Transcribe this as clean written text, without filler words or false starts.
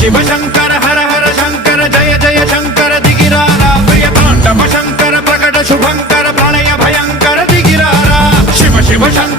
शिव शंकर हर हर शंकर जय जय शंकर दिगिरारा प्रिय तांडव शंकर प्रकट शुभंकर प्रणय भयंकर दिगिरारा शिव शिव शंकर